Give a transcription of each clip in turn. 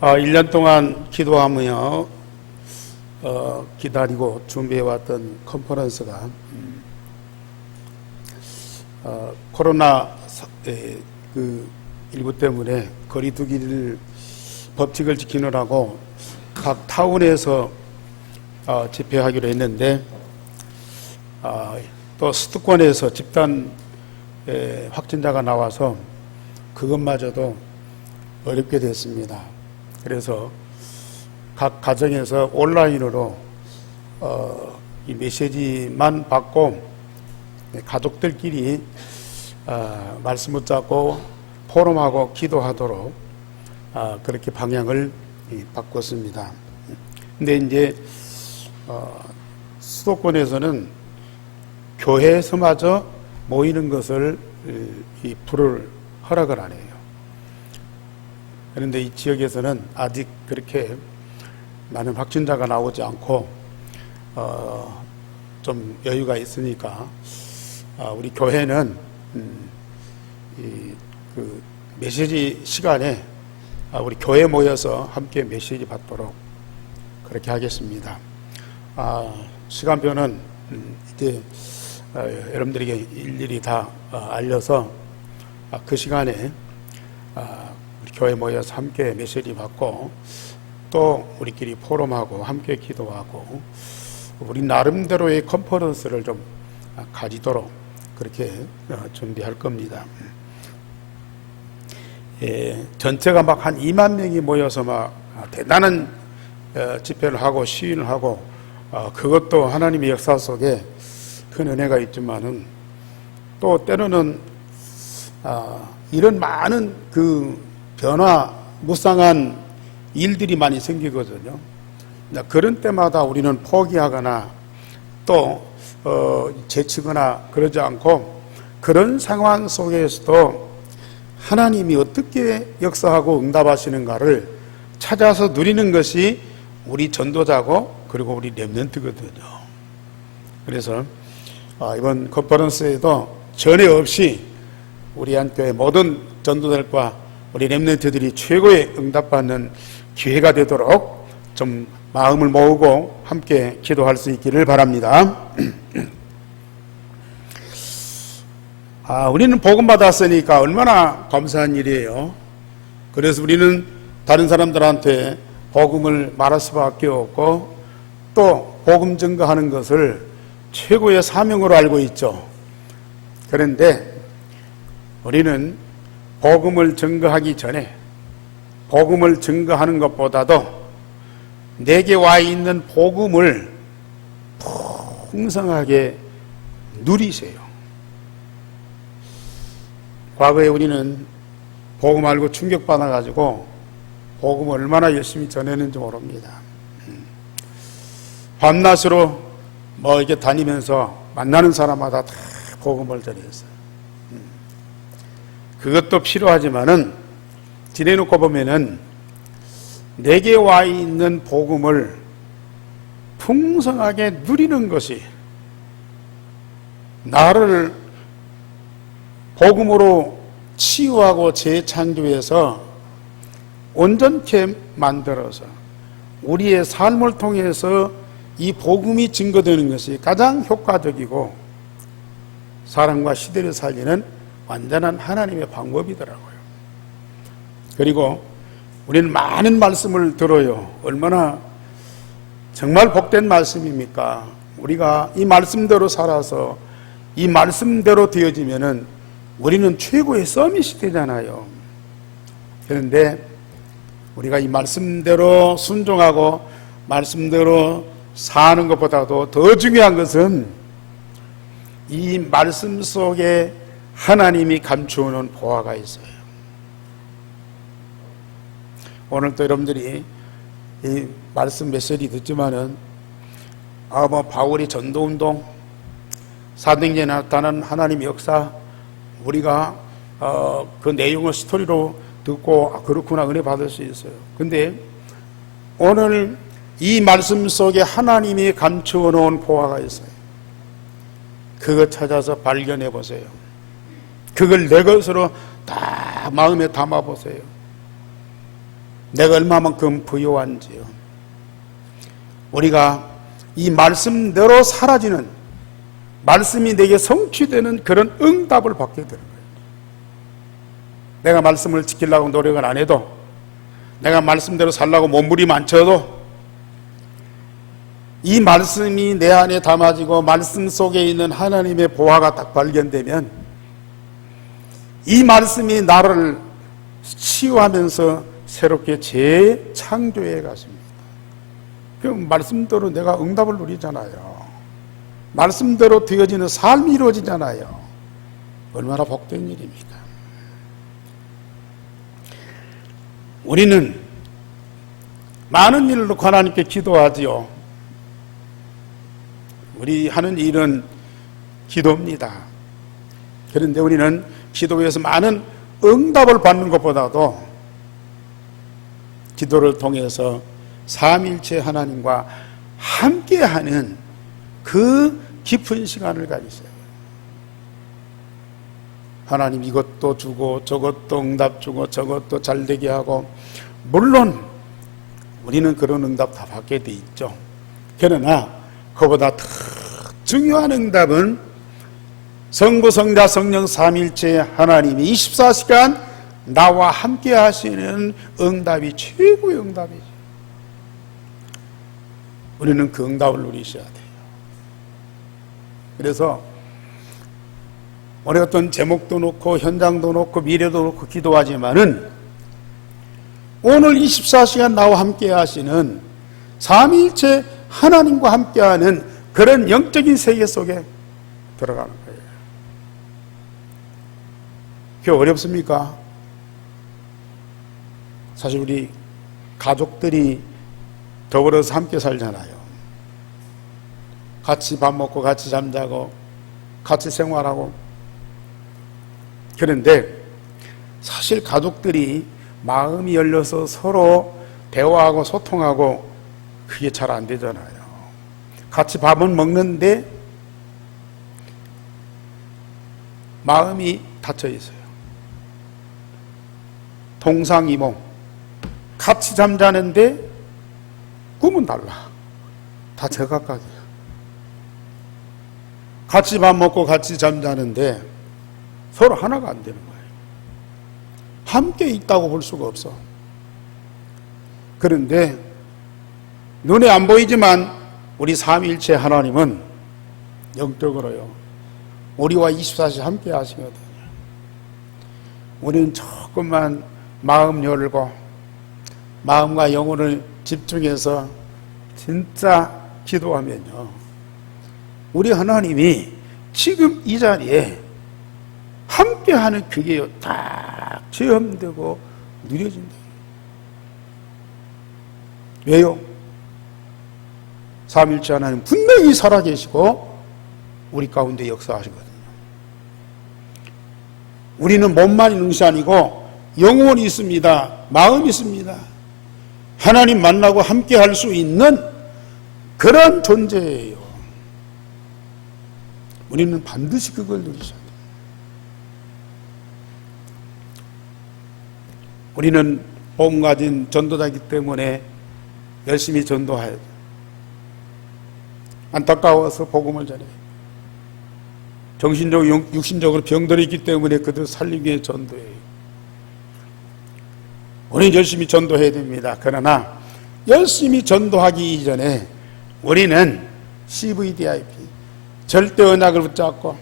1년 동안 기도하며 기다리고 준비해왔던 컨퍼런스가 코로나 일부 때문에 거리두기를 법칙을 지키느라고 각 타운에서 집회하기로 했는데 또 수도권에서 집단 확진자가 나와서 그것마저도 어렵게 됐습니다. 그래서 각 가정에서 온라인으로 이 메시지만 받고 가족들끼리 말씀 붙잡고 포럼하고 기도하도록 그렇게 방향을 바꿨습니다. 근데 이제 수도권에서는 교회에서마저 모이는 것을 불을 허락을 안 해요. 그런데 이 지역에서는 아직 그렇게 많은 확진자가 나오지 않고 좀 여유가 있으니까 우리 교회는 그 메시지 시간에 우리 교회 모여서 함께 메시지 받도록 그렇게 하겠습니다. 시간표는 이제 여러분들에게 일일이 다 알려서 그 시간에 우리 교회 모여서 함께 메시지 받고 또 우리끼리 포럼하고 함께 기도하고 우리 나름대로의 컨퍼런스를 좀 가지도록 그렇게 준비할 겁니다. 전체가 막 한 2만 명이 모여서 막 대단한 집회를 하고 시위를 하고 그것도 하나님의 역사 속에 큰 은혜가 있지만은 또 때로는 이런 많은 그 무쌍한 일들이 많이 생기거든요. 그런 때마다 우리는 포기하거나 또 제치거나 그러지 않고 그런 상황 속에서도 하나님이 어떻게 역사하고 응답하시는가를 찾아서 누리는 것이 우리 전도자고 그리고 우리 렘넌트거든요. 그래서 이번 컨퍼런스에도 전에 없이 우리 한교회 모든 전도자들과 우리 렘넌트들이 최고의 응답받는 기회가 되도록 좀 마음을 모으고 함께 기도할 수 있기를 바랍니다. 우리는 복음 받았으니까 얼마나 감사한 일이에요. 그래서 우리는 다른 사람들한테 복음을 말할 수밖에 없고 또 복음 증거하는 것을 최고의 사명으로 알고 있죠. 그런데 우리는 복음을 증거하기 전에 복음을 증거하는 것보다도 내게 와 있는 복음을 풍성하게 누리세요. 과거에 우리는 복음 알고 충격받아가지고 복음을 얼마나 열심히 전했는지 모릅니다. 밤낮으로 이렇게 다니면서 만나는 사람마다 다 복음을 전했어요. 그것도 필요하지만은 지내놓고 보면은 내게 와 있는 복음을 풍성하게 누리는 것이 나를 복음으로 치유하고 재창조해서 온전케 만들어서 우리의 삶을 통해서 이 복음이 증거되는 것이 가장 효과적이고 사람과 시대를 살리는 완전한 하나님의 방법이더라고요. 그리고 우리는 많은 말씀을 들어요. 얼마나 정말 복된 말씀입니까? 우리가 이 말씀대로 살아서 이 말씀대로 되어지면은 우리는 최고의 서밋이 되잖아요. 그런데 우리가 이 말씀대로 순종하고 말씀대로 사는 것보다도 더 중요한 것은 이 말씀 속에 하나님이 감추어놓은 보화가 있어요. 오늘 또 여러분들이 이 말씀 메시지 듣지만은 바울이 전도운동, 사도행전에 나타난 하나님의 역사 우리가 그 내용을 스토리로 듣고 그렇구나 은혜 받을 수 있어요. 근데 오늘 이 말씀 속에 하나님이 감추어 놓은 보화가 있어요. 그거 찾아서 발견해 보세요. 그걸 내 것으로 다 마음에 담아 보세요. 내가 얼마만큼 부요한지요. 우리가 이 말씀대로 사라지는, 말씀이 내게 성취되는 그런 응답을 받게 되는 거예요. 내가 말씀을 지키려고 노력을 안 해도, 내가 말씀대로 살려고 몸부림 안 쳐도, 이 말씀이 내 안에 담아지고 말씀 속에 있는 하나님의 보화가 딱 발견되면 이 말씀이 나를 치유하면서 새롭게 재창조해 가십니다. 그럼 말씀대로 내가 응답을 누리잖아요. 말씀대로 되어지는 삶이 이루어지잖아요. 얼마나 복된 일입니까? 우리는 많은 일로 하나님께 기도하지요. 우리 하는 일은 기도입니다. 그런데 우리는 기도에서 많은 응답을 받는 것보다도 기도를 통해서 삼위일체 하나님과 함께하는 그 깊은 시간을 가지세요. 하나님 이것도 주고 저것도 응답 주고 저것도 잘되게 하고, 물론 우리는 그런 응답 다 받게 돼 있죠. 그러나 그보다 더 중요한 응답은 성부, 성자, 성령 삼위일체 하나님이 24시간 나와 함께 하시는 응답이 최고의 응답이죠. 우리는 그 응답을 누리셔야 돼요. 그래서 우리 어떤 제목도 놓고 현장도 놓고 미래도 놓고 기도하지만은 오늘 24시간 나와 함께 하시는 삼위일체 하나님과 함께하는 그런 영적인 세계 속에 들어가는 거예요. 그게 어렵습니까? 사실 우리 가족들이 더불어서 함께 살잖아요. 같이 밥 먹고 같이 잠자고 같이 생활하고. 그런데 사실 가족들이 마음이 열려서 서로 대화하고 소통하고 그게 잘 안 되잖아요. 같이 밥은 먹는데 마음이 닫혀 있어요. 동상이몽, 같이 잠자는데 꿈은 달라. 다 제각각이에요. 같이 밥 먹고 같이 잠자는데 서로 하나가 안 되는 거예요. 함께 있다고 볼 수가 없어. 그런데 눈에 안 보이지만 우리 삼위일체 하나님은 영적으로요, 우리와 24시간 함께 하시거든요. 우리는 조금만 마음 열고 마음과 영혼을 집중해서 진짜 기도하면요, 우리 하나님이 지금 이 자리에 함께하는 그게 딱 체험되고 누려진다. 왜요? 삼위일체 하나님 분명히 살아계시고 우리 가운데 역사하시거든요. 우리는 몸만 있는 것이 아니고 영혼이 있습니다. 마음이 있습니다. 하나님 만나고 함께 할 수 있는 그런 존재예요. 우리는 반드시 그걸 누리셔야 돼요. 우리는 복음 가진 전도자이기 때문에 열심히 전도해야 돼요. 안타까워서 복음을 전해요. 정신적으로 육신적으로 병들어 있기 때문에 그들 살리기 위해 전도해요. 우리는 열심히 전도해야 됩니다. 그러나 열심히 전도하기 이전에 우리는 CVDIP, 절대 언약을 붙잡고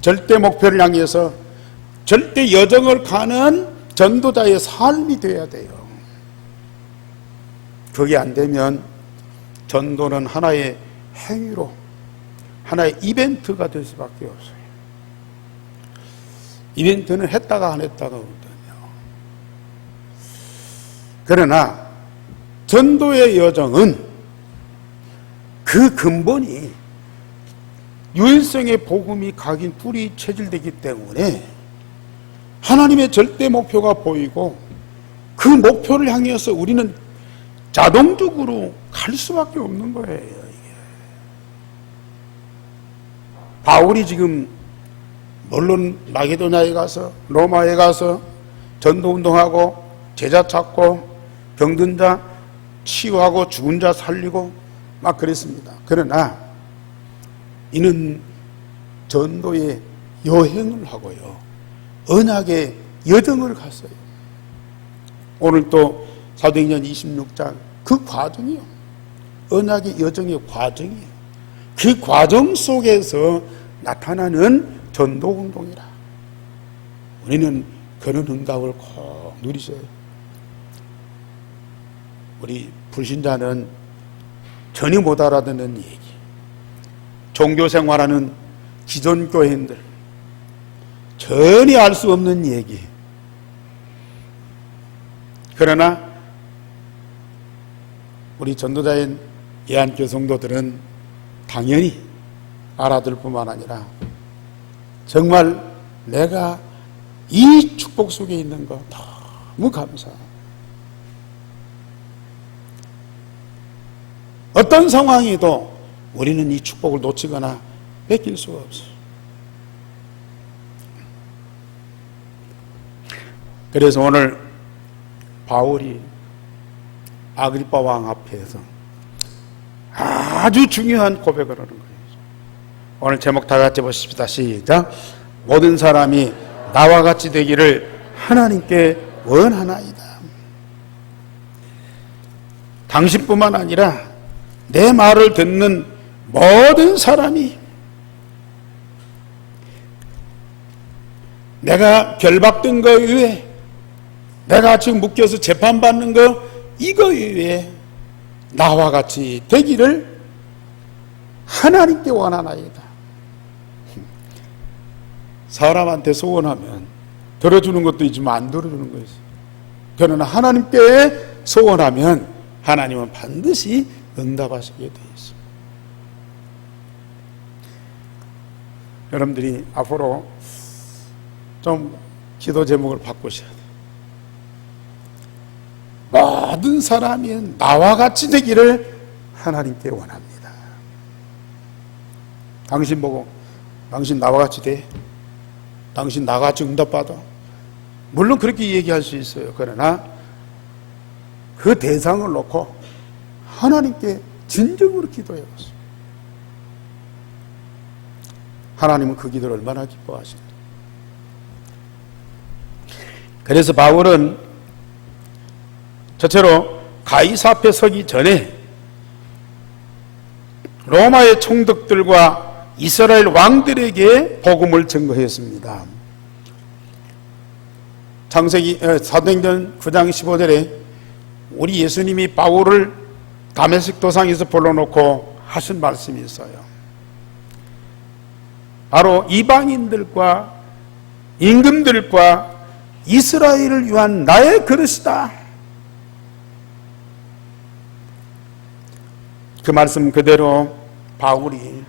절대 목표를 향해서 절대 여정을 가는 전도자의 삶이 되어야 돼요. 그게 안 되면 전도는 하나의 행위로, 하나의 이벤트가 될 수밖에 없어요. 이벤트는 했다가 안 했다가 거거든요. 그러나 전도의 여정은 그 근본이 유일성의 복음이 각인 뿌리 체질되기 때문에 하나님의 절대 목표가 보이고 그 목표를 향해서 우리는 자동적으로 갈 수밖에 없는 거예요. 이게. 바울이 지금 물론 마게도냐에 가서 로마에 가서 전도운동하고 제자 찾고 병든 자 치유하고 죽은 자 살리고 막 그랬습니다. 그러나 이는 전도의 여행을 하고요, 언약의 여정을 갔어요. 오늘 또 사도행전 26장 그 과정이요, 언약의 여정의 과정이에요. 그 과정 속에서 나타나는 전도운동이라. 우리는 그런 응답을 꼭 누리셔야 해요. 우리 불신자는 전혀 못 알아듣는 얘기, 종교생활하는 기존 교인들 전혀 알 수 없는 얘기. 그러나 우리 전도자인 예안교 성도들은 당연히 알아들 뿐만 아니라 정말 내가 이 축복 속에 있는 거 너무 감사합니다. 어떤 상황에도 우리는 이 축복을 놓치거나 뺏길 수가 없어요. 그래서 오늘 바울이 아그리빠 왕 앞에서 아주 중요한 고백을 하는 거예요. 오늘 제목 다 같이 보십시다. 시작. 모든 사람이 나와 같이 되기를 하나님께 원하나이다. 당신뿐만 아니라 내 말을 듣는 모든 사람이 내가 결박된 거 이외에, 내가 지금 묶여서 재판받는 거 이거 이외에 나와 같이 되기를 하나님께 원하나이다. 사람한테 소원하면 들어주는 것도 있지만 안 들어주는 것이, 그러나 하나님께 소원하면 하나님은 반드시 응답하시게 되어 있습니다. 여러분들이 앞으로 좀 기도 제목을 바꾸셔야 돼요. 모든 사람이 나와 같이 되기를 하나님께 원합니다. 당신 보고 당신 나와 같이 돼? 당신 나와 같이 응답받아? 물론 그렇게 얘기할 수 있어요. 그러나 그 대상을 놓고 하나님께 진정으로 기도해 보세요. 하나님은 그 기도를 얼마나 기뻐하십니까? 그래서 바울은 첫째로 가이사 앞에 서기 전에 로마의 총독들과 이스라엘 왕들에게 복음을 증거했습니다. 창세기 사도행전 9장 15절에 우리 예수님이 바울을 다메섹 도상에서 불러놓고 하신 말씀이 있어요. 바로 이방인들과 임금들과 이스라엘을 위한 나의 그릇이다. 그 말씀 그대로 바울이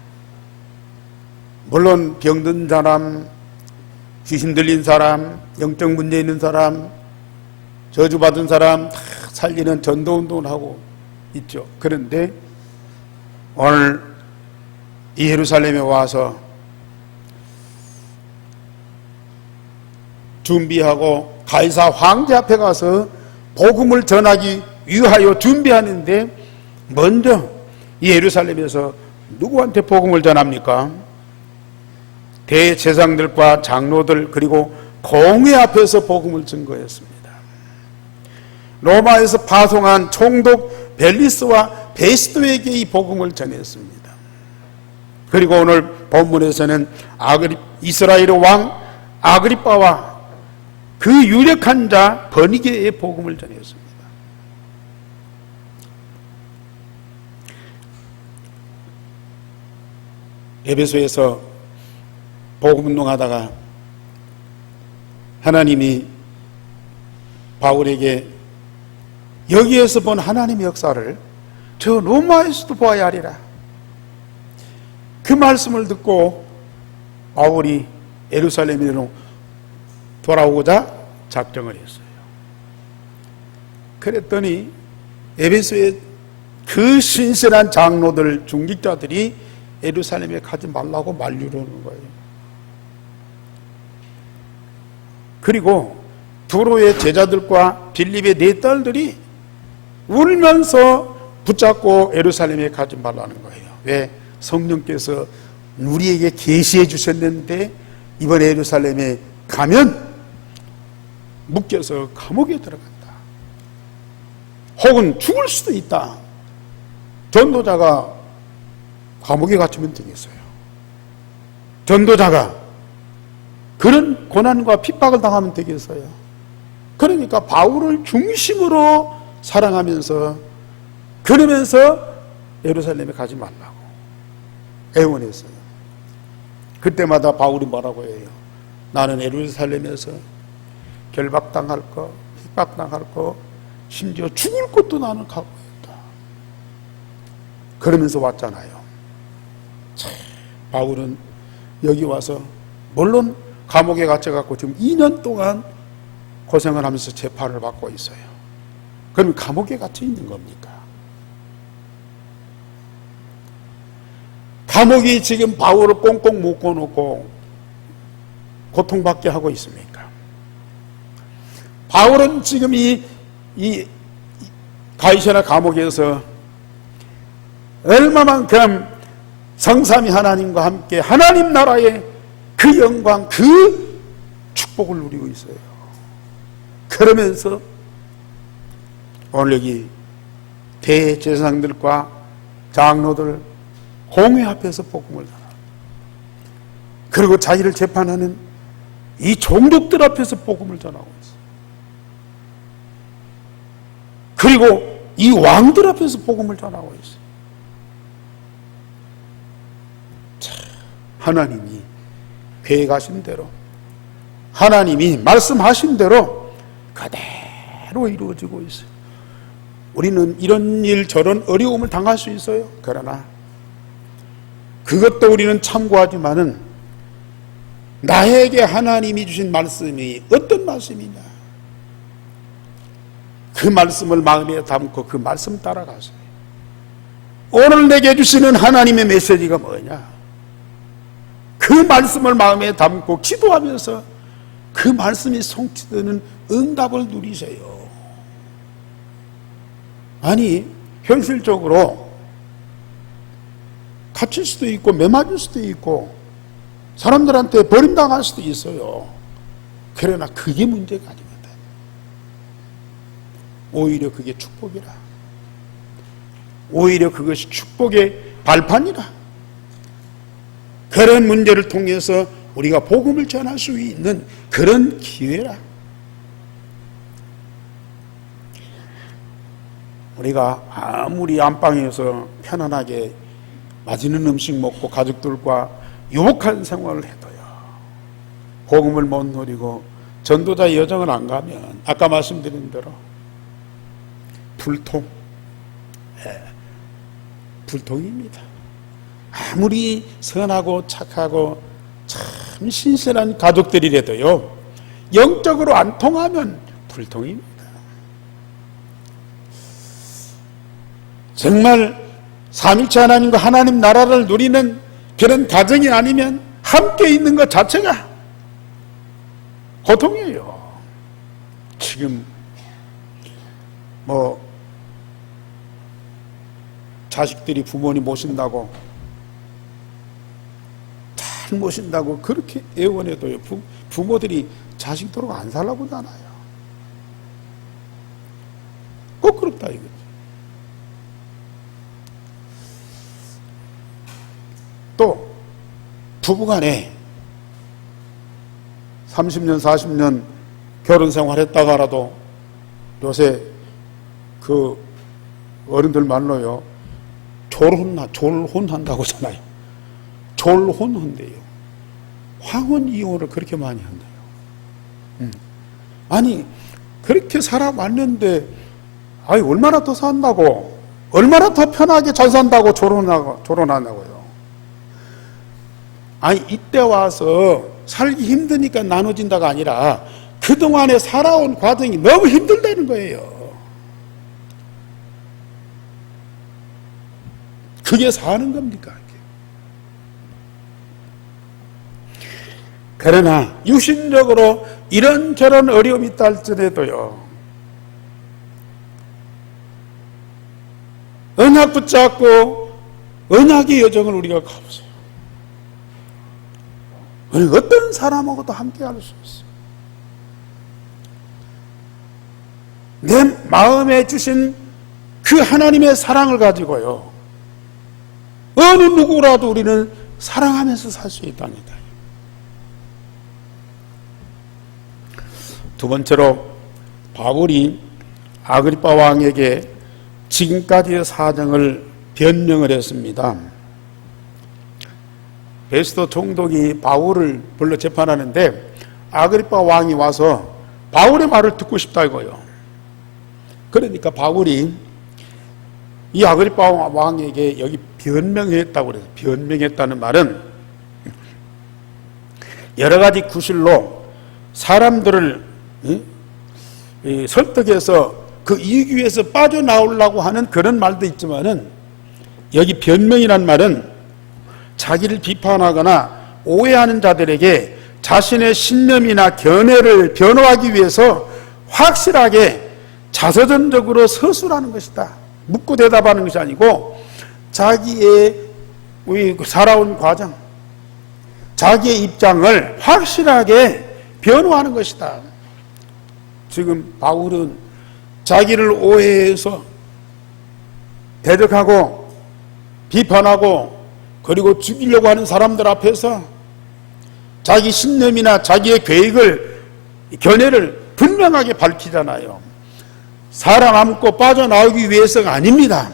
물론 병든 사람, 귀신 들린 사람, 영적 문제 있는 사람, 저주받은 사람 다 살리는 전도운동을 하고 있죠. 그런데 오늘 이 예루살렘에 와서 준비하고 가이사 황제 앞에 가서 복음을 전하기 위하여 준비하는데 먼저 이 예루살렘에서 누구한테 복음을 전합니까? 대제사장들과 장로들 그리고 공회 앞에서 복음을 증거했습니다. 로마에서 파송한 총독 벨리스와 베스도에게 이 복음을 전했습니다. 그리고 오늘 본문에서는 이스라엘의 왕 아그리빠와 그 유력한 자 버니게의 복음을 전했습니다. 에베소에서 복음운동하다가 하나님이 바울에게 여기에서 본 하나님의 역사를 저 로마에서도 보아야 하리라. 그 말씀을 듣고 바울이 예루살렘으로 돌아오고자 작정을 했어요. 그랬더니 에베소의 그 신실한 장로들, 중직자들이 예루살렘에 가지 말라고 만류하는 거예요. 그리고 두로의 제자들과 빌립의 네 딸들이 울면서 붙잡고 예루살렘에 가지 말라는 거예요. 왜? 성령께서 우리에게 계시해 주셨는데 이번 예루살렘에 가면 묶여서 감옥에 들어간다. 혹은 죽을 수도 있다. 전도자가 감옥에 갇히면 되겠어요. 전도자가 그런 고난과 핍박을 당하면 되겠어요. 그러니까 바울을 중심으로 사랑하면서 그러면서 예루살렘에 가지 말라고 애원했어요. 그때마다 바울이 뭐라고 해요? 나는 예루살렘에서 결박당할 거, 핍박당할 거, 심지어 죽을 것도 나는 각오했다. 그러면서 왔잖아요. 참, 바울은 여기 와서 물론 감옥에 갇혀갖고 지금 2년 동안 고생을 하면서 재판을 받고 있어요. 그럼 감옥에 갇혀 있는 겁니까? 감옥이 지금 바울을 꽁꽁 묶어놓고 고통받게 하고 있습니까? 바울은 지금 이 가이사랴 감옥에서 얼마만큼 성삼위 하나님과 함께 하나님 나라의 그 영광, 그 축복을 누리고 있어요. 그러면서 오늘 여기 대제사장들과 장로들 공회 앞에서 복음을 전하고, 그리고 자기를 재판하는 이 종족들 앞에서 복음을 전하고 있어요. 그리고 이 왕들 앞에서 복음을 전하고 있어요. 자, 하나님이 계획하신 대로, 하나님이 말씀하신 대로 그대로 이루어지고 있어요. 우리는 이런 일 저런 어려움을 당할 수 있어요. 그러나 그것도 우리는 참고하지만은 나에게 하나님이 주신 말씀이 어떤 말씀이냐, 그 말씀을 마음에 담고 그 말씀 따라가세요. 오늘 내게 주시는 하나님의 메시지가 뭐냐, 그 말씀을 마음에 담고 기도하면서 그 말씀이 성취되는 응답을 누리세요. 아니 현실적으로 갇힐 수도 있고 매맞을 수도 있고 사람들한테 버림당할 수도 있어요. 그러나 그게 문제가 아닙니다. 오히려 그게 축복이라, 오히려 그것이 축복의 발판이라. 그런 문제를 통해서 우리가 복음을 전할 수 있는 그런 기회라. 우리가 아무리 안방에서 편안하게 맛있는 음식 먹고 가족들과 유복한 생활을 해도요, 복음을 못 누리고 전도자의 여정을 안 가면 아까 말씀드린 대로 불통, 불통입니다. 아무리 선하고 착하고 참 신실한 가족들이라도요, 영적으로 안 통하면 불통입니다. 정말 삼일체 하나님과 하나님 나라를 누리는 그런 가정이 아니면 함께 있는 것 자체가 고통이에요. 지금 자식들이 부모님 모신다고, 잘 모신다고 그렇게 애원해도요, 부모들이 자식도록 안 살라고 하잖아요. 꼭 그렇다 이거지. 또 부부간에 30년 40년 결혼 생활했다가라도 요새 그 어른들 말로요, 졸혼한다고 하잖아요. 졸혼한대요. 황혼 이혼을 그렇게 많이 한대요. 아니 그렇게 살아왔는데 얼마나 더 산다고, 얼마나 더 편하게 잘 산다고 졸혼하냐고요. 아니 이때 와서 살기 힘드니까 나눠진다가 아니라 그동안에 살아온 과정이 너무 힘들다는 거예요. 그게 사는 겁니까? 그러나 유신적으로 이런저런 어려움이 있다 할지라도요, 언약 붙잡고 언약의 여정을 우리가 가보세요. 우리 어떤 사람하고도 함께 할 수 있어요. 내 마음에 주신 그 하나님의 사랑을 가지고요, 어느 누구라도 우리는 사랑하면서 살 수 있답니다. 두 번째로, 바울이 아그리파 왕에게 지금까지의 사정을 변명을 했습니다. 베스도 총독이 바울을 불러 재판하는데 아그리파 왕이 와서 바울의 말을 듣고 싶다고요. 그러니까 바울이 이 아그리파 왕에게 여기 변명했다고 그래요. 변명했다는 말은 여러 가지 구실로 사람들을 설득해서 그 이익 위에서 빠져나오려고 하는 그런 말도 있지만은, 여기 변명이란 말은 자기를 비판하거나 오해하는 자들에게 자신의 신념이나 견해를 변호하기 위해서 확실하게 자서전적으로 서술하는 것이다. 묻고 대답하는 것이 아니고 자기의 살아온 과정, 자기의 입장을 확실하게 변호하는 것이다. 지금 바울은 자기를 오해해서 대적하고 비판하고 그리고 죽이려고 하는 사람들 앞에서 자기 신념이나 자기의 계획을, 견해를 분명하게 밝히잖아요. 살아남고 빠져나오기 위해서가 아닙니다.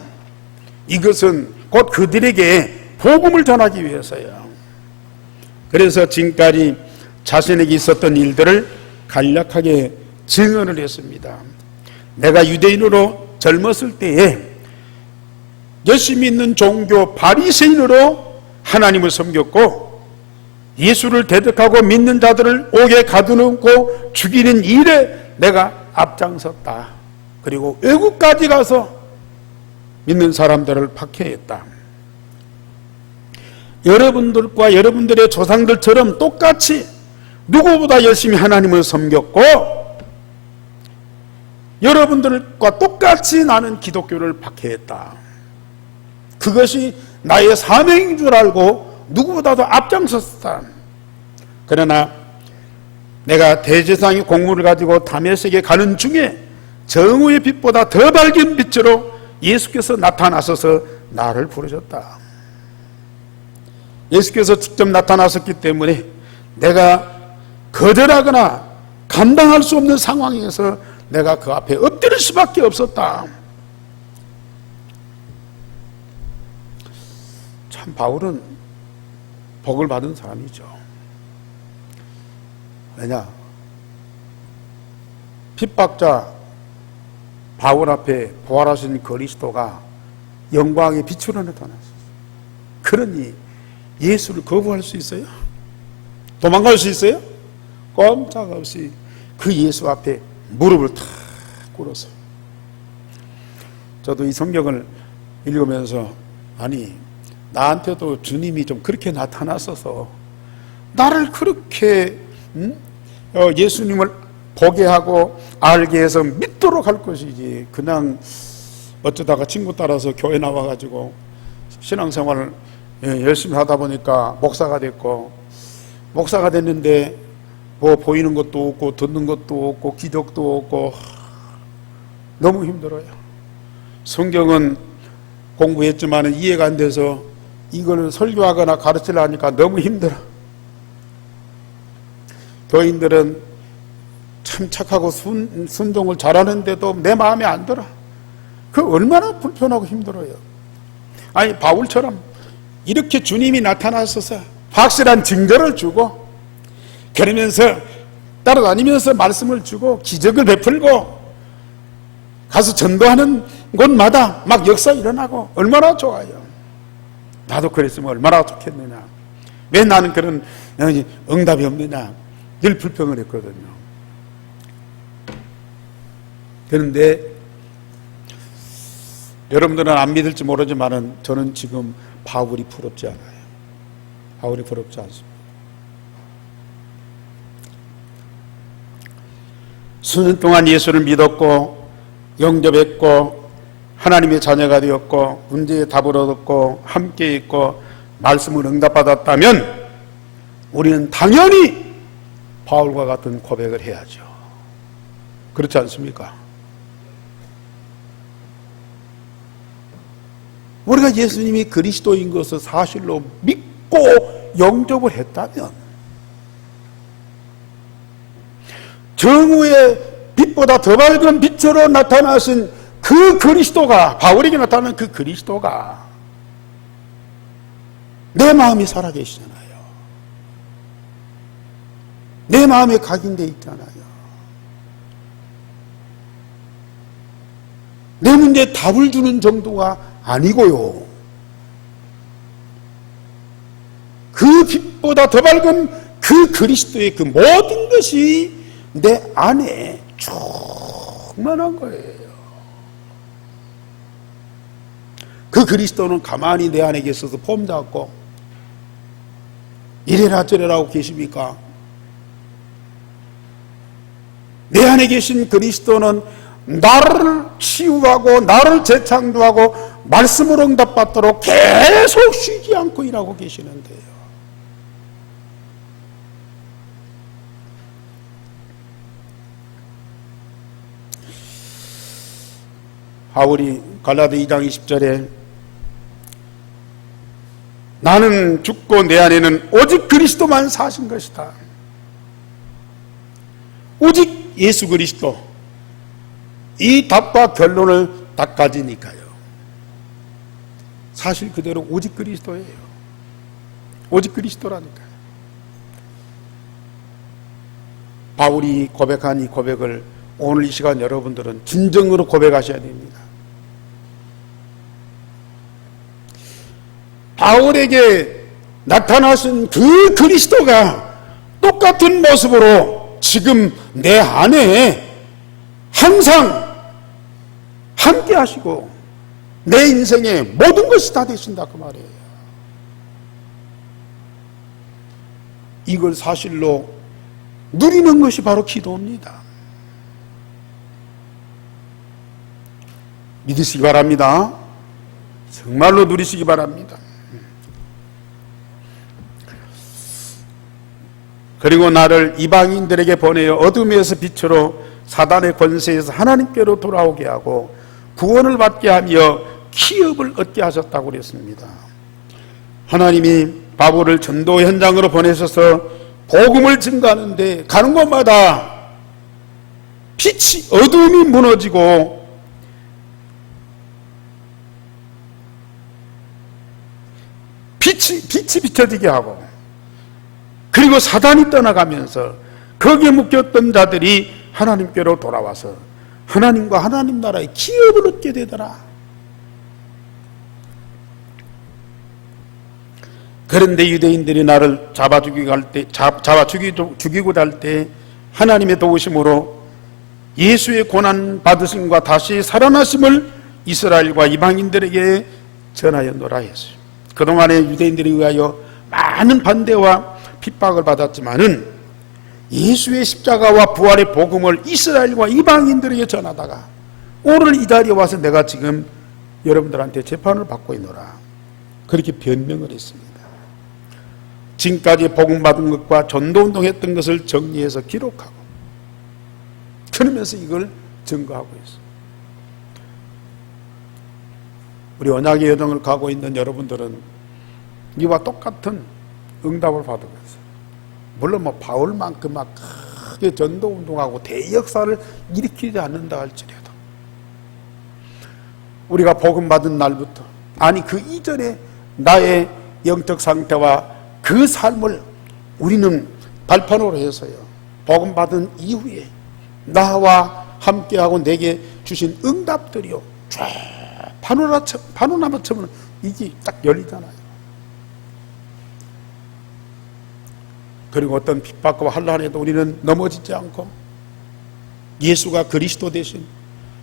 이것은 곧 그들에게 복음을 전하기 위해서요. 그래서 지금까지 자신에게 있었던 일들을 간략하게 증언을 했습니다. 내가 유대인으로 젊었을 때에 열심히 있는 종교 바리새인으로 하나님을 섬겼고, 예수를 대적하고 믿는 자들을 옥에 가두고 죽이는 일에 내가 앞장섰다. 그리고 외국까지 가서 믿는 사람들을 박해했다. 여러분들과 여러분들의 조상들처럼 똑같이 누구보다 열심히 하나님을 섬겼고, 여러분들과 똑같이 나는 기독교를 박해했다. 그것이 나의 사명인 줄 알고 누구보다도 앞장섰다. 그러나 내가 대제사장의 공무를 가지고 다메섹에 가는 중에 정오의 빛보다 더 밝은 빛으로 예수께서 나타나셔서 나를 부르셨다. 예수께서 직접 나타나셨기 때문에 내가 거절하거나 감당할 수 없는 상황에서 내가 그 앞에 엎드릴 수밖에 없었다. 참 바울은 복을 받은 사람이죠. 왜냐? 핍박자 바울 앞에 부활하신 그리스도가 영광의 빛으로 나타났어요. 그러니 예수를 거부할 수 있어요? 도망갈 수 있어요? 꼼짝없이 그 예수 앞에 무릎을 탁 꿇었어요. 저도 이 성경을 읽으면서, 아니 나한테도 주님이 좀 그렇게 나타났어서 나를 그렇게 예수님을 보게 하고 알게 해서 믿도록 할 것이지, 그냥 어쩌다가 친구 따라서 교회 나와가지고 신앙생활을 열심히 하다 보니까 목사가 됐고, 목사가 됐는데 뭐 보이는 것도 없고 듣는 것도 없고 기적도 없고 너무 힘들어요. 성경은 공부했지만 이해가 안 돼서 이걸 설교하거나 가르치려 하니까 너무 힘들어. 교인들은 참 착하고 순종을 잘하는데도 내 마음에 안 들어. 그 얼마나 불편하고 힘들어요. 아니 바울처럼 이렇게 주님이 나타나셔서 확실한 증거를 주고, 그러면서 따라다니면서 말씀을 주고 기적을 베풀고 가서 전도하는 곳마다 막 역사 일어나고 얼마나 좋아요. 나도 그랬으면 얼마나 좋겠느냐. 왜 나는 그런 응답이 없느냐, 늘 불평을 했거든요. 그런데 여러분들은 안 믿을지 모르지만 저는 지금 바울이 부럽지 않아요. 바울이 부럽지 않습니다. 수년 동안 예수를 믿었고 영접했고 하나님의 자녀가 되었고 문제에 답을 얻었고 함께 있고 말씀을 응답받았다면 우리는 당연히 바울과 같은 고백을 해야죠. 그렇지 않습니까? 우리가 예수님이 그리스도인 것을 사실로 믿고 영접을 했다면 정오의 빛보다 더 밝은 빛으로 나타나신 그 그리스도가, 바울에게 나타난 그 그리스도가 내 마음에 살아계시잖아요. 내 마음에 각인되어 있잖아요. 내 문제에 답을 주는 정도가 아니고요. 그 빛보다 더 밝은 그 그리스도의 그 모든 것이 내 안에 충만한 거예요. 그 그리스도는 가만히 내 안에 계셔서 폼 잡고 이래라 저래라 하고 계십니까? 내 안에 계신 그리스도는 나를 치유하고 나를 재창조하고 말씀으로 응답받도록 계속 쉬지 않고 일하고 계시는데요. 바울이 갈라디 2장 20절에 나는 죽고 내 안에는 오직 그리스도만 사신 것이다. 오직 예수 그리스도. 이 답과 결론을 딱 가지니까요. 사실 그대로 오직 그리스도예요. 오직 그리스도라니까요. 바울이 고백한 이 고백을 오늘 이 시간 여러분들은 진정으로 고백하셔야 됩니다. 바울에게 나타나신 그 그리스도가 똑같은 모습으로 지금 내 안에 항상 함께 하시고 내 인생의 모든 것이 다 되신다 그 말이에요. 이걸 사실로 누리는 것이 바로 기도입니다. 믿으시기 바랍니다. 정말로 누리시기 바랍니다. 그리고 나를 이방인들에게 보내어 어둠에서 빛으로 사단의 권세에서 하나님께로 돌아오게 하고 구원을 받게 하며 기업을 얻게 하셨다고 그랬습니다. 하나님이 바울을 전도 현장으로 보내셔서 복음을 증거하는데 가는 곳마다 빛이, 어둠이 무너지고 빛이 비춰지게 하고, 그리고 사단이 떠나가면서 거기에 묶였던 자들이 하나님께로 돌아와서 하나님과 하나님 나라의 기업을 얻게 되더라. 그런데 유대인들이 나를 잡아 죽이고자 할 때 하나님의 도우심으로 예수의 고난 받으심과 다시 살아나심을 이스라엘과 이방인들에게 전하였노라 했어요. 그동안에 유대인들에 의하여 많은 반대와 핍박을 받았지만은 예수의 십자가와 부활의 복음을 이스라엘과 이방인들에게 전하다가 오늘 이 자리에 와서 내가 지금 여러분들한테 재판을 받고 있노라, 그렇게 변명을 했습니다. 지금까지 복음 받은 것과 전도운동 했던 것을 정리해서 기록하고, 그러면서 이걸 증거하고 있어요. 우리 언약의 여정을 가고 있는 여러분들은 이와 똑같은 응답을 받은 거죠. 물론 바울만큼 막 크게 전도운동하고 대역사를 일으키지 않는다 할지라도 우리가 복음 받은 날부터, 아니 그 이전에 나의 영적 상태와 그 삶을 우리는 발판으로 해서요, 복음 받은 이후에 나와 함께하고 내게 주신 응답들이요 쫙 파노라마처럼 이게 딱 열리잖아요. 그리고 어떤 핍박과 환난에도 우리는 넘어지지 않고 예수가 그리스도 대신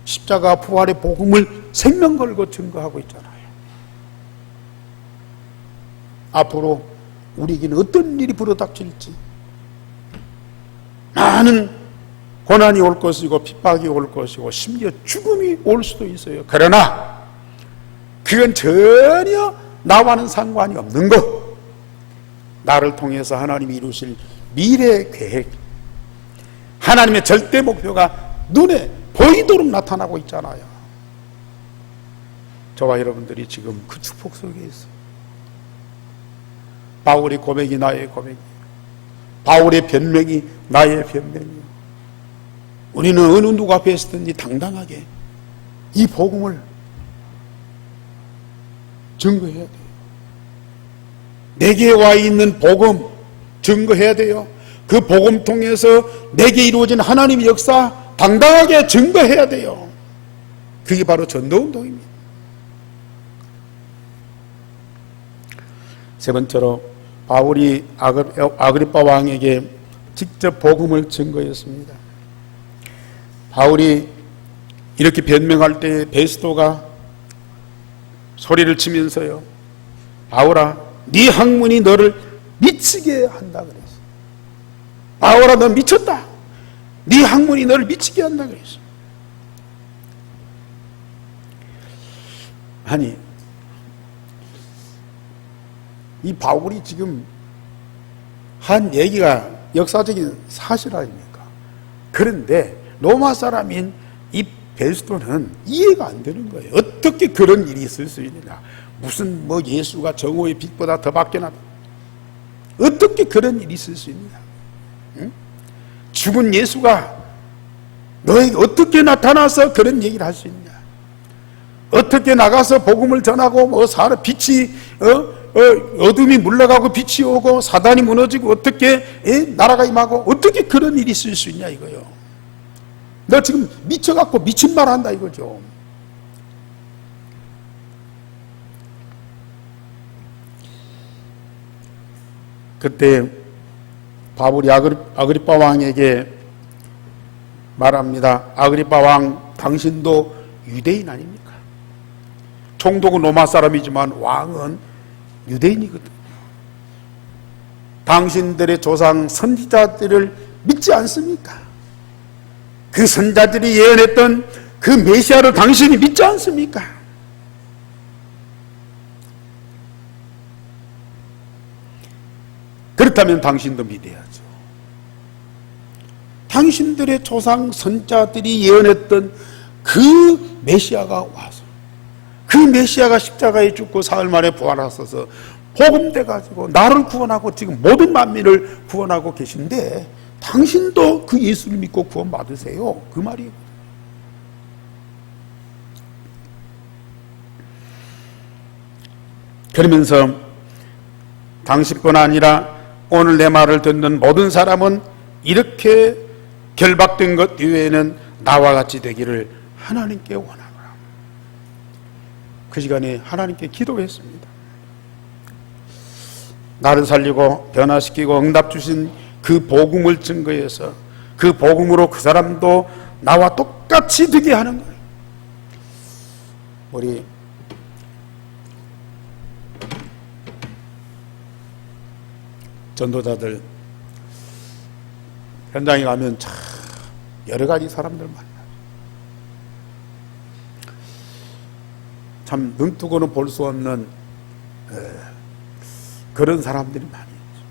십자가 부활의 복음을 생명 걸고 증거하고 있잖아요. 앞으로 우리에게는 어떤 일이 불어닥칠지, 많은 고난이 올 것이고 핍박이 올 것이고 심지어 죽음이 올 수도 있어요. 그러나 그건 전혀 나와는 상관이 없는 것. 나를 통해서 하나님이 이루실 미래 계획, 하나님의 절대 목표가 눈에 보이도록 나타나고 있잖아요. 저와 여러분들이 지금 그 축복 속에 있어요. 바울의 고백이 나의 고백이에요. 바울의 변명이 나의 변명이에요. 우리는 어느 누구 앞에 있든지 당당하게 이 복음을 증거해야 돼요. 내게 와 있는 복음 증거해야 돼요. 그 복음 통해서 내게 이루어진 하나님의 역사 당당하게 증거해야 돼요. 그게 바로 전도운동입니다. 세 번째로 바울이 아그리파 왕에게 직접 복음을 증거했습니다. 바울이 이렇게 변명할 때 베스도가 소리를 치면서요, 바울아, 네 학문이 너를 미치게 한다 그랬어. 바울아, 너 미쳤다. 네 학문이 너를 미치게 한다 그랬어. 아니, 이 바울이 지금 한 얘기가 역사적인 사실 아닙니까? 그런데 로마 사람인 이 베스도는 이해가 안 되는 거예요. 어떻게 그런 일이 있을 수 있느냐? 무슨 뭐 예수가 정오의 빛보다 더 밖에 나다. 어떻게 그런 일이 있을 수 있느냐? 응? 죽은 예수가 너에게 어떻게 나타나서 그런 얘기를 할 수 있느냐? 어떻게 나가서 복음을 전하고 뭐 사람 빛이 어둠이 물러가고 빛이 오고 사단이 무너지고 어떻게 나라가 임하고 어떻게 그런 일이 있을 수 있냐 이거요. 너 지금 미쳐갖고 미친 말 한다 이거죠. 그때 바울이 아그리파 왕에게 말합니다. 아그리파 왕, 당신도 유대인 아닙니까? 총독은 로마 사람이지만 왕은 유대인이거든요. 당신들의 조상 선지자들을 믿지 않습니까? 그 선자들이 예언했던 그 메시아를 당신이 믿지 않습니까? 그렇다면 당신도 믿어야죠. 당신들의 조상 선자들이 예언했던 그 메시아가 와서 그 메시아가 십자가에 죽고 사흘 만에 부활하셔서 복음돼가지고 나를 구원하고 지금 모든 만민을 구원하고 계신데 당신도 그 예수를 믿고 구원 받으세요. 그 말이에요. 그러면서 당신뿐 아니라 오늘 내 말을 듣는 모든 사람은 이렇게 결박된 것 이외에는 나와 같이 되기를 하나님께 원하노라. 그 시간에 하나님께 기도했습니다. 나를 살리고 변화시키고 응답 주신 그 복음을 증거해서 그 복음으로 그 사람도 나와 똑같이 되게 하는 거예요. 우리 전도자들 현장에 가면 참 여러 가지 사람들 만나요. 참 눈뜨고는 볼 수 없는 그런 사람들이 많이 있죠.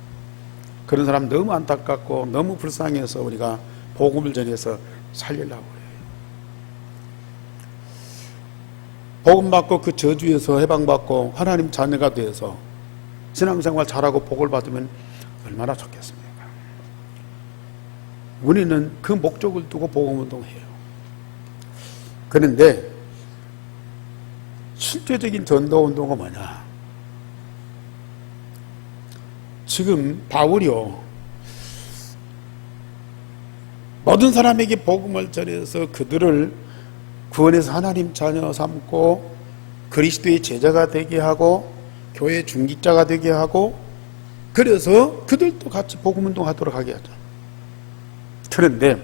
그런 사람 너무 안타깝고 너무 불쌍해서 우리가 복음을 전해서 살리려고 해요. 복음 받고 그 저주에서 해방받고 하나님 자녀가 돼서 신앙생활 잘하고 복을 받으면 얼마나 좋겠습니까? 우리는 그 목적을 두고 복음운동해요. 그런데 실제적인 전도운동은 뭐냐? 지금 바울이요, 모든 사람에게 복음을 전해서 그들을 구원해서 하나님 자녀 삼고 그리스도의 제자가 되게 하고 교회 중직자가 되게 하고 그래서 그들도 같이 복음운동 하도록 하게 하죠. 그런데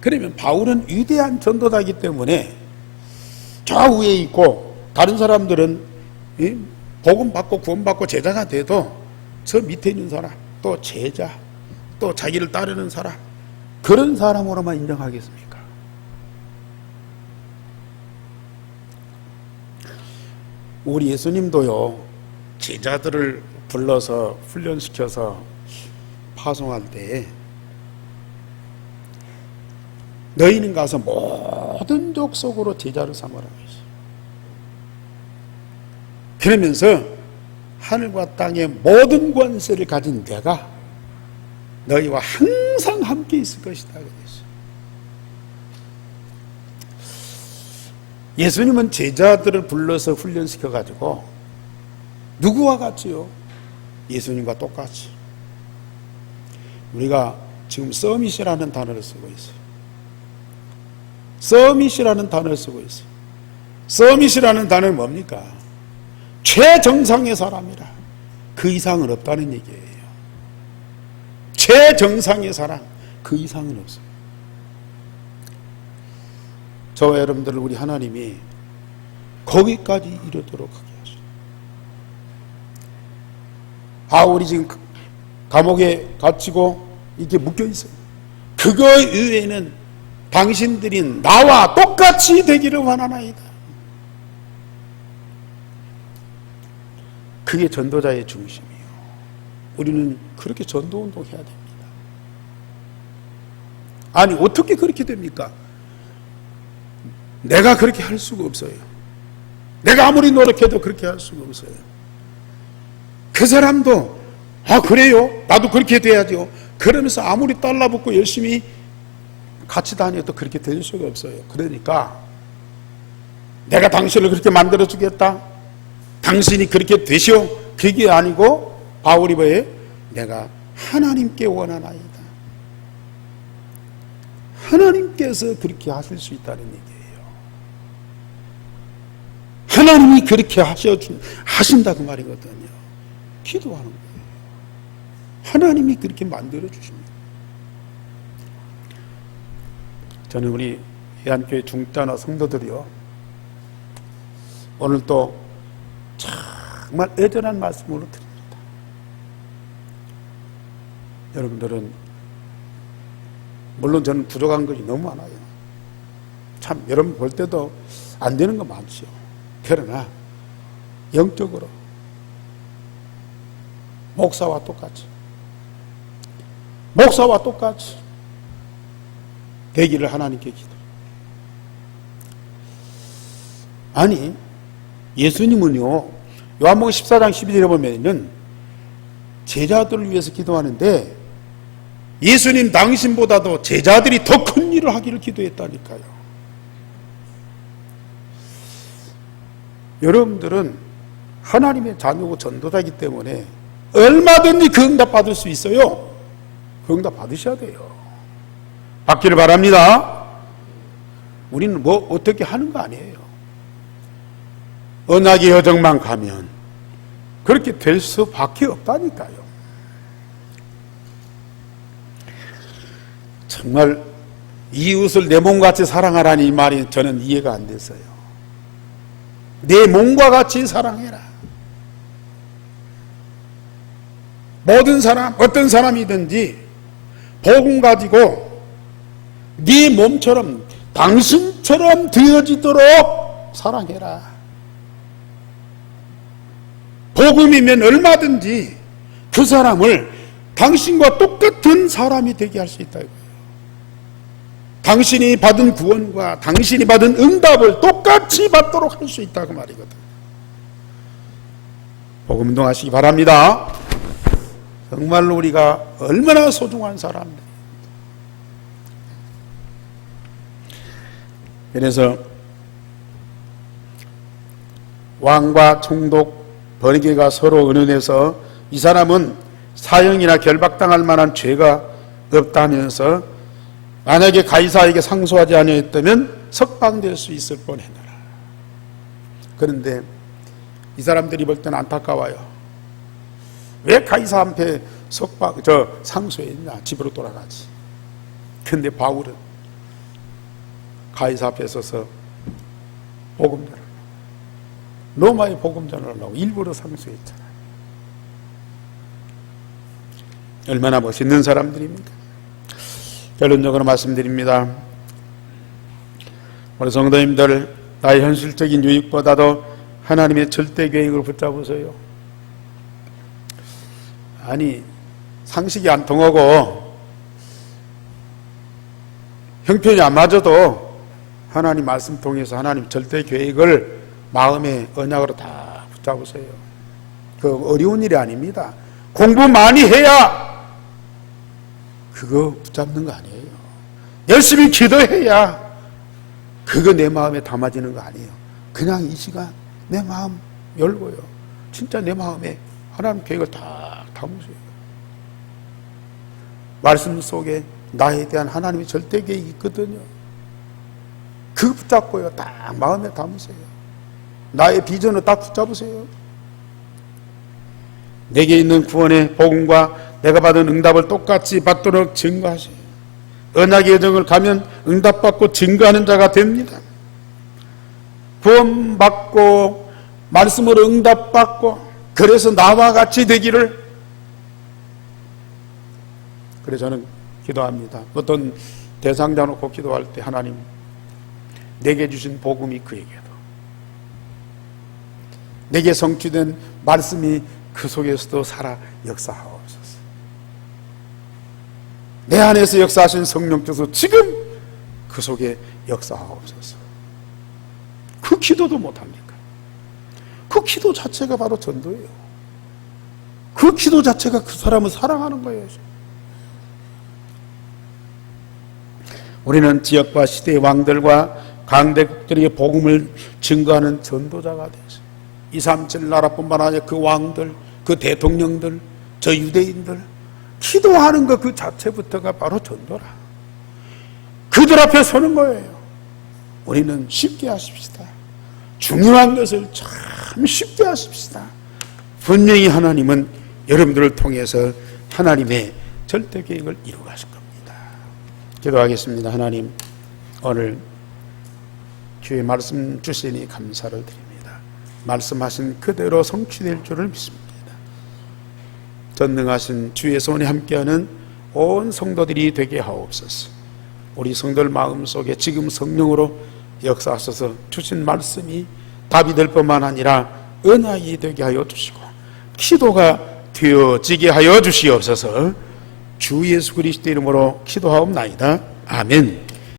그러면 바울은 위대한 전도자이기 때문에 좌우에 있고 다른 사람들은 복음 받고 구원 받고 제자가 돼도 저 밑에 있는 사람 또 제자 또 자기를 따르는 사람 그런 사람으로만 인정하겠습니까? 우리 예수님도요, 제자들을 불러서 훈련시켜서 파송할 때 너희는 가서 모든 족속으로 제자를 삼으라고 했어요. 그러면서 하늘과 땅의 모든 권세를 가진 내가 너희와 항상 함께 있을 것이다 그랬어요. 예수님은 제자들을 불러서 훈련시켜가지고 누구와 같이요? 예수님과 똑같이. 우리가 지금 서밋이라는 단어를 쓰고 있어요. 서밋이라는 단어를 쓰고 있어요. 서밋이라는 단어는 뭡니까? 최정상의 사람이라. 그 이상은 없다는 얘기예요. 최정상의 사람, 그 이상은 없어요. 저와 여러분들을 우리 하나님이 거기까지 이르도록 하게 하시고, 우리 지금 감옥에 갇히고 이렇게 묶여 있어요. 그거 이외에는 당신들이 나와 똑같이 되기를 원하나이다. 그게 전도자의 중심이에요. 우리는 그렇게 전도운동 해야 됩니다. 아니 어떻게 그렇게 됩니까? 내가 그렇게 할 수가 없어요. 내가 아무리 노력해도 그렇게 할 수가 없어요. 그 사람도 그래요? 나도 그렇게 돼야죠. 그러면서 아무리 달라붙고 열심히 같이 다녀도 그렇게 될 수가 없어요. 그러니까 내가 당신을 그렇게 만들어 주겠다, 당신이 그렇게 되시오, 그게 아니고 바울이 뭐예요? 내가 하나님께 원하나이다. 하나님께서 그렇게 하실 수 있다는 얘기예요. 하나님이 그렇게 하신다고 말이거든요. 기도하는 거예요. 하나님이 그렇게 만들어 주십니다. 저는 우리 해안교회 중단화 성도들이요, 오늘 또 정말 애절한 말씀으로 드립니다. 여러분들은 물론 저는 부족한 것이 너무 많아요. 참 여러분 볼 때도 안 되는 거 많죠. 그러나 영적으로 목사와 똑같이 되기를 하나님께 기도. 아니 예수님은요, 요한복음 14장 12절에 보면은 제자들을 위해서 기도하는데 예수님 당신보다도 제자들이 더 큰 일을 하기를 기도했다니까요. 여러분들은 하나님의 자녀고 전도자이기 때문에 얼마든지 그 응답 받을 수 있어요. 그 응답 받으셔야 돼요. 받기를 바랍니다. 우리는 뭐 어떻게 하는 거 아니에요. 언약의 여정만 가면 그렇게 될 수밖에 없다니까요. 정말 이웃을 내 몸같이 사랑하라는 이 말이 저는 이해가 안 됐어요. 내 몸과 같이 사랑해라. 모든 사람, 어떤 사람이든지 복음 가지고 네 몸처럼 당신처럼 되어지도록 사랑해라. 복음이면 얼마든지 그 사람을 당신과 똑같은 사람이 되게 할 수 있다 이거예요. 당신이 받은 구원과 당신이 받은 응답을 똑같이 받도록 할 수 있다고 말이거든. 복음 운동하시기 바랍니다. 정말로 우리가 얼마나 소중한 사람들. 그래서 왕과 총독 번개가 서로 의논해서 이 사람은 사형이나 결박당할 만한 죄가 없다면서 만약에 가이사에게 상소하지 아니했다면 석방될 수 있을 뻔했노라. 그런데 이 사람들이 볼 때는 안타까워요. 왜 가이사 앞에 상소했냐? 집으로 돌아가지. 근데 바울은 가이사 앞에 서서 복음 전을, 로마의 복음 전을 하려고 일부러 상소했잖아요. 얼마나 멋있는 사람들입니까? 결론적으로 말씀드립니다. 우리 성도님들, 나의 현실적인 유익보다도 하나님의 절대 계획을 붙잡으세요. 아니, 상식이 안 통하고 형편이 안 맞아도 하나님 말씀 통해서 하나님 절대 계획을 마음의 언약으로 다 붙잡으세요. 그 어려운 일이 아닙니다. 공부 많이 해야 그거 붙잡는 거 아니에요. 열심히 기도해야 그거 내 마음에 담아지는 거 아니에요. 그냥 이 시간 내 마음 열고요. 진짜 내 마음에 하나님 계획을 다 담으세요. 말씀 속에 나에 대한 하나님의 절대 계획이 있거든요. 그거 붙잡고요. 딱 마음에 담으세요. 나의 비전을 딱 붙잡으세요. 내게 있는 구원의 복음과 내가 받은 응답을 똑같이 받도록 증거하세요. 언약의 여정을 가면 응답받고 증거하는 자가 됩니다. 구원받고 말씀으로 응답받고 그래서 나와 같이 되기를, 그래서 저는 기도합니다. 어떤 대상자 놓고 기도할 때 하나님 내게 주신 복음이 그에게도, 내게 성취된 말씀이 그 속에서도 살아 역사하옵소서. 내 안에서 역사하신 성령께서 지금 그 속에 역사하옵소서. 그 기도도 못합니까? 그 기도 자체가 바로 전도예요. 그 기도 자체가 그 사람을 사랑하는 거예요. 우리는 지역과 시대의 왕들과 강대국들에게 복음을 증거하는 전도자가 되죠. 237 나라뿐만 아니라 그 왕들, 그 대통령들, 저 유대인들 기도하는 것 그 자체부터가 바로 전도라. 그들 앞에 서는 거예요. 우리는 쉽게 하십시다. 중요한 것을 참 쉽게 하십시다. 분명히 하나님은 여러분들을 통해서 하나님의 절대 계획을 이루가실 겁니다. 기도하겠습니다. 하나님, 오늘 주의 말씀 주시니 감사를 드립니다. 말씀하신 그대로 성취될 줄을 믿습니다. 전능하신 주의 손에 함께하는 온 성도들이 되게 하옵소서. 우리 성도들 마음속에 지금 성령으로 역사하셔서 주신 말씀이 답이 될 뿐만 아니라 언약이 되게 하여 주시고 기도가 되어지게 하여 주시옵소서. 주 예수 그리스도 이름으로 기도하옵나이다. 아멘.